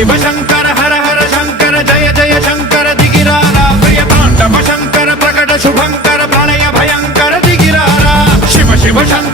शिव शंकर हर हर शंकर जय जय शंकर दिगिरारा प्रिय तांडव शंकर प्रकट शुभंकर प्रणय भयंकर दिगिरारा शिव शिव शंकर